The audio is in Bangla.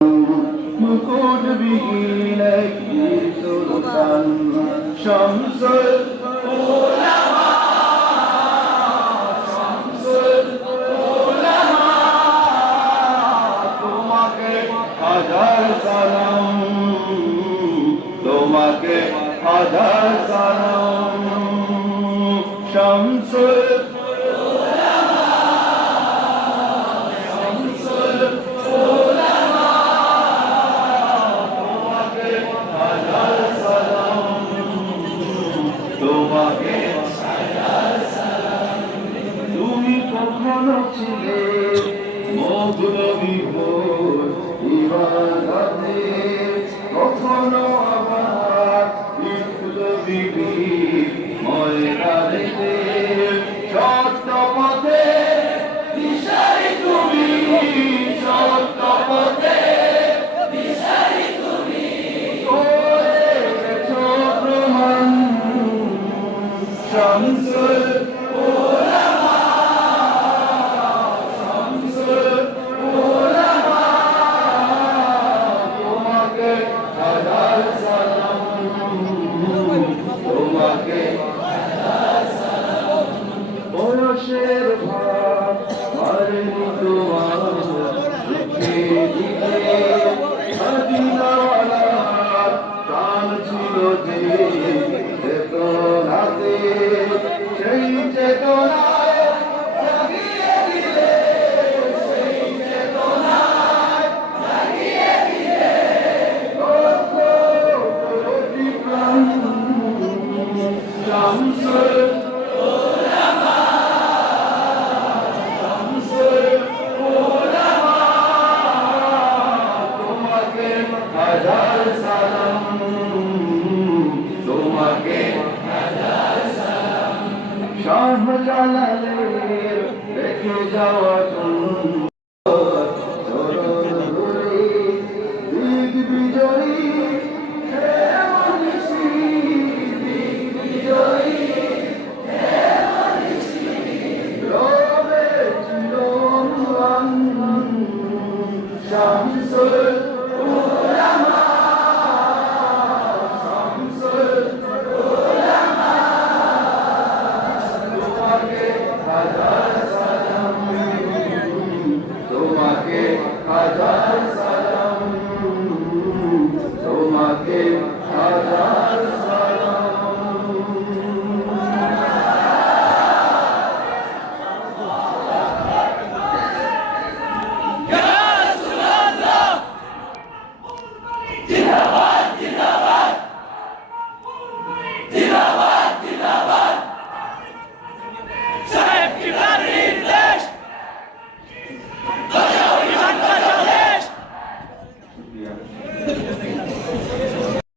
মুকুট বিহীন সুলতান শামসুল উলামা শামসুল উলামা তোমাকে হাজার সালাম তোমাকে হাজার সালাম শামসুল তুমি কখনো ছিলে মগ্ন বিভোর ইবাদতে কখনো আবার বিপুল বিবির ময়দানেতে সত্য পথে দিশারি তুমি সত্য পথে দিশারি তুমি করেছো প্রমাণ শামসুল উলামা শামসুল উলামা তোমাকে হাজার সালাম তোমাকে হাজার সালাম বয়সের ভাব পারেনি তোমার লিখে দিতে মদিনাওয়ালার প্রাণ ছিল যে চেতনাতে সেই চেতনায় জাগিয়ে দিলে সেই চেতনায় জাগিয়ে দিলে লক্ষ কোটি প্রাণ শামসুল উলামা শামসুল উলামা তোমাকে হাজার সালাম তোমাকে শাহজালালের রেখে যাওয়া দিগ্বিজয়ী হে মনীষী দিগ্বিজয়ী হে মনীষী রবে চিরমঙ্গল শামসুল